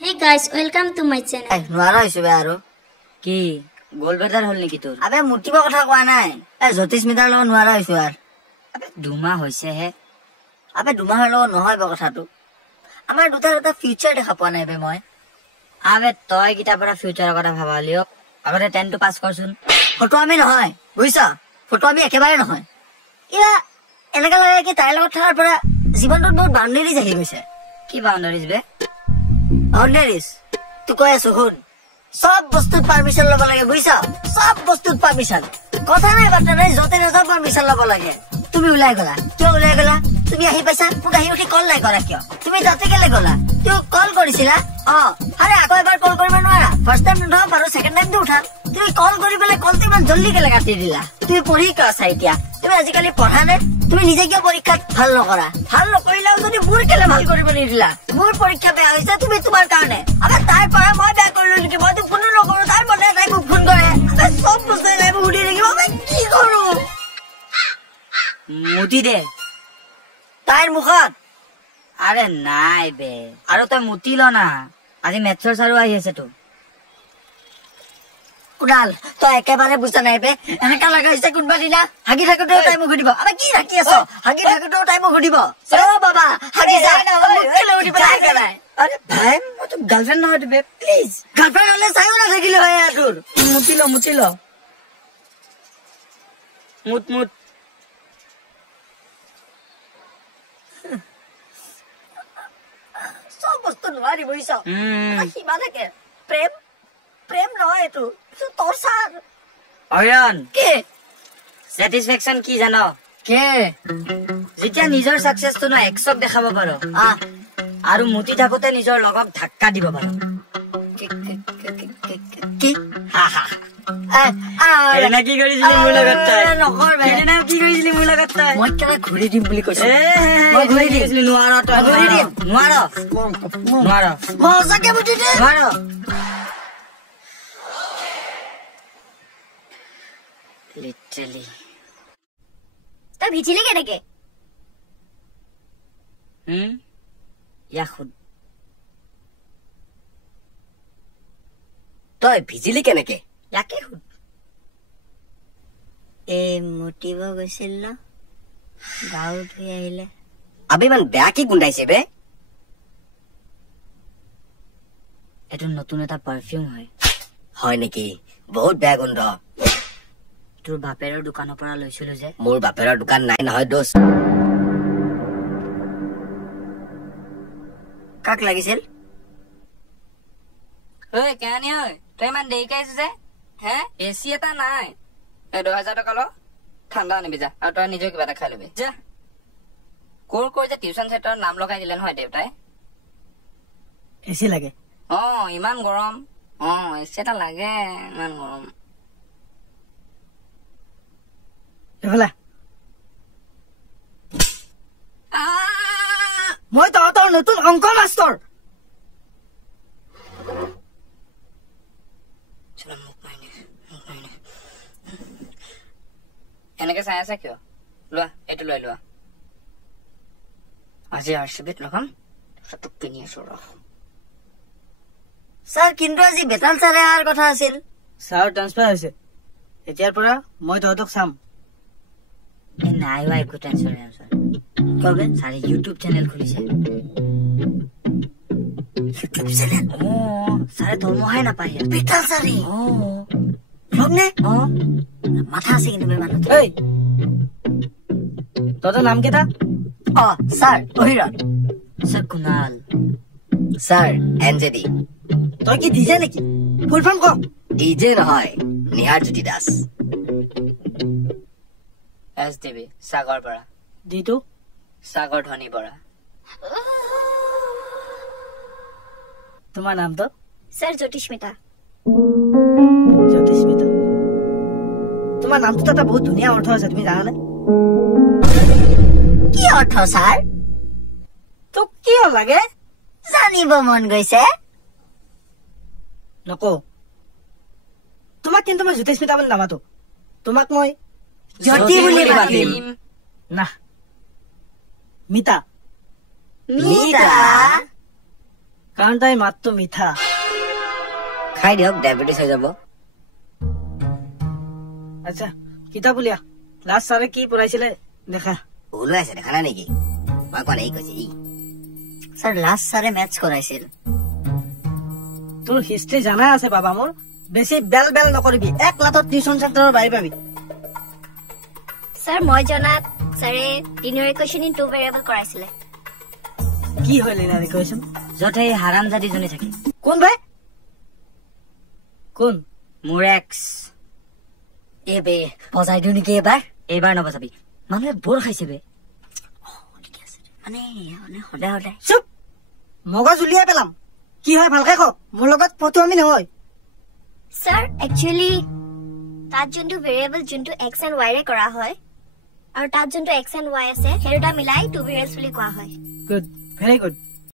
Hey guys, welcome to my channel. Hey, nuara hoisu be aru. কি গোল better হল নেকি তোর? আবে মুটিবা কথা কোৱা নাই। এই জ্যোতিষ মিটাৰ লগত nuara hoisu আৰ। আবে দুমা হইছে হে। আবে দুমাহৰ লগত নহয় বে কথাটো। আমাৰ দুটাৰ এটা ফিউচাৰ দেখা পোৱা নাই বে মই। আবে তই কিটা পৰা ফিউচাৰৰ কথা ভাবালিও। আগতে 10 টো পাস কৰছুন। ফটো আমি নহয়, বুইছা? ফটো আমি একেবাৰে নহয়। ইয়া এনেকা লাগে কি তাইৰ লগত থাকাৰ পৰা জীৱনটোত বহুত বাউণ্ডাৰীজ আহি গৈছে। কি বাউণ্ডাৰিজ বে? বাউণ্ডাৰীজ তুই কৈ আছো শুন। সব বস্তুত পারমিশন লব লাগে বুইছা? সব বস্তুত পারমিশন। কথা নাই বার্তা নাই যতে নাযাও পারমিশন লব লাগে। তুমি ওলাই গলা। কিয় ওলাই গলা? তুমি আহি পাইছা? মোক আহি উঠি কল নাই কৰা কিয়? তুমি তাতে কেলে গলা? তুই কল কৰিছিলা? আৰে আকৌ এবাৰ কল কৰিব নোৱাৰা। ফাৰ্স্ট টাইম নুঠাও বাৰু সেকেন্ড টাইম তো উঠা। তুমি কল কৰি পেলে কলটো ইমান জলদি কেলে কাটি দিলা? তুমি পঢ়ি কি আছা এতিয়া? তুমি আজিকালি পঢ়া নে? তুমি নিজে কিয় পৰীক্ষাত ভাল নকৰা? ভাল নকৰিলাও যদি মোৰ কেলে ভাল কৰিব নিদিলা? মোৰ পৰীক্ষা বেয়া হৈছে তুমি তোমাৰ কাৰণে। আবে তাই পৰা মই বেয়া কৰিলো নেকি? মই তো ফোন নকৰো তাই মনে তাই মোক ফোন কৰে। আবে সব বস্তু তাই মোক সুধি নেকি? মই কি কৰো? মুতি দে। তাইৰ মুখত আৰে নাই বে। আৰু তই মুতিল না। আজি মেথছৰ সাৰু আহি আছে তো। কুনাল তই একেবাৰে বুজা নাই বে। এনেকা লাগা হৈছে কোনবা দিনা হাগি থাকোতেও তাই মোক সুধিব। আবে কি ৰাখি আছ? হাগি থাকোতেও তাই মোক সুধিব। অ বাবা হাগি যা। মোক কেলে সুধিব তাই কেলাই? আরে ভাই মই তো গার্লফ্রেন্ড নহয় বে প্লিজ। গার্লফ্রেন্ড হলে চাইও না থাকিলে হয় তোৰ। মুতিল। মুত মুত। সব বস্তু নোৱাৰি বুজিছ? সীমা থাকে। প্ৰেম নহয় এইটো টৰ্চাৰ। অয়ন কি স্যাটিসফ্যাকশন কি জানো? কে যেতিয়া নিজৰ সাকসেসটো না এক্সক দেখাব পাৰো আৰু মুতি থাকোতে নিজৰ লগক ধাক্কা দিব পাৰো। কি হা হা এনে কি কৰিছিলি মোৰ লগত তই? নকৰ বে। এনে কি কৰিছিলি মোৰ লগত তই? মই কেনে ঘূৰি দিম বুলি কৈছো। মই ঘূৰি দিছিলি নোৱাৰ তই। ঘূৰি দিম। নোৱাৰ। সঁচাকে বুজি দে। নোৱাৰ। লিটাৰালি তই ভিজিলি কেনেকে? ইয়াক সুধ। তই ভিজিলি কেনেকে? ইয়াকে সুধ। মুতিব গৈছিল ন গাও ধুই আহিলে। আবে ইমান বেয়া কি গোন্ধাইছে বে? এইটো নতুন এটা পাৰফিউম হয় নেকি? বহুত বেয়া গোন্ধ। তোৰ বাপেৰৰ দোকানৰ পৰা লৈছিলো যে। মোৰ বাপেৰৰ দোকান নাই নহয় দোষ। কাক লাগিছিল? ঐ কেনে ঐ তই ইমান দেৰিকে আহিছ যে? হে এচি এটা নাই। 10,000 টকা ল ঠাণ্ডা আনিবি যা। আৰু তই নিজেও কিবা এটা খাই লবি যা। কৰ যে টিউচন চেণ্টাৰৰ নাম লগাই দিলে নহয় দেউতাই। এচি লাগে? ইমান গৰম। এচি এটা লাগে ইমান গৰম। মই তহঁতৰ নতুন অংক মাষ্টৰ। এনেকে চাই আছা কিয়? লোৱা এইটো লৈ লোৱা। আজি আৰচিবিত লগাম তোক পিন্ধি আছো ৰ। ছাৰ কিন্তু আজি বেতাল ছাৰে অহাৰ কথা আছিল। ছাৰ ট্ৰান্সফাৰ হৈছে। এতিয়াৰ পৰা মই তহঁতক চাম। নাই হোৱা একো টেনচন নাই ছাৰ। কবে ছাৰে ইউটিউব চেনেল খুলিছে। YouTube channel? ছাৰে দৰমহাই নাপায়। বেতাল ছাৰে ভ্লগ নে? মাথা আছে কিন্তু মানুহ। এই তহঁতৰ নাম কেইটা? Sir Ahiron. Sir Kunal. Sir NZD. তই কি ডিজে নেকি? ফুল ফৰ্ম ক। ডিজে নহয় নিহাৰ জ্যোতি দাস। SDB সাগৰ বৰা। ডিটো সাগৰ ধনী বৰা। তোমাৰ নামটো? স্যাৰ জ্যোতিষ্মিতা। জ্যোতিস্মিতা। তোমাৰ নামটোত এটা বহুত ধুনীয়া অৰ্থ আছে তুমি জানানে? কি অৰ্থ ছাৰ? তোক কিয় লাগে? জানিব মন গৈছে। নকওঁ। তোমাক কিন্তু মই জ্যোতিস্মিতা বুলি নামাতো। তোমাক মই জ্যোতি বুলি মাতিম। না মিতা। মিতা কাৰণ তাই মাতটো মিঠা। খাই দিয়ক, ডায়েবেটিছ হৈ যাব। আচ্ছা কিতাপ উলিয়া। লাষ্ট ছাৰে কি পঢ়াইছিলে দেখা। ওলাই আছে, দেখা নাই নেকি? মই কোৱা নাই, কৈছে ই। ছাৰ লাষ্ট ছাৰে মেথছ কৰাইছিল। তোৰ হিষ্ট্ৰী জানাই আছে বাবা মোৰ। বেছি বেল বেল নকৰিবি, এক লাটত টিউচন চেণ্টাৰৰ বাঢ়ি পাবি। ছাৰ মই জনাত ছাৰে linear equation in two variable কৰাইছিলে। কি হয় লিনিয়াৰ ইকুৱেশ্যন? য'ত সেই হাৰামজাদীজনী থাকে। কোন ভাই? কোন? মোৰ এক্স। এই বে বজাই দিওঁ নেকি এইবাৰ? এইবাৰ নবজাবি, মানুহে বৰ খাইছে বে। মানে সদায় সদায় চুপ, মগজ উলিয়াই পেলাম। কি হয় ভালকে ক, মোৰ লগত ফটো আমি নহয়। ছাৰ একচুৱেলি তাত যোনটো ভেৰিয়েবল যোনটো এক্স এণ্ড ৱাইৰে কৰা হয় আৰু তাত যোনটো এক্স এণ্ড ৱাই আছে সেই দুটা মিলাই টু ভেৰিয়েবলছ বুলি কোৱা হয়। Good, very good.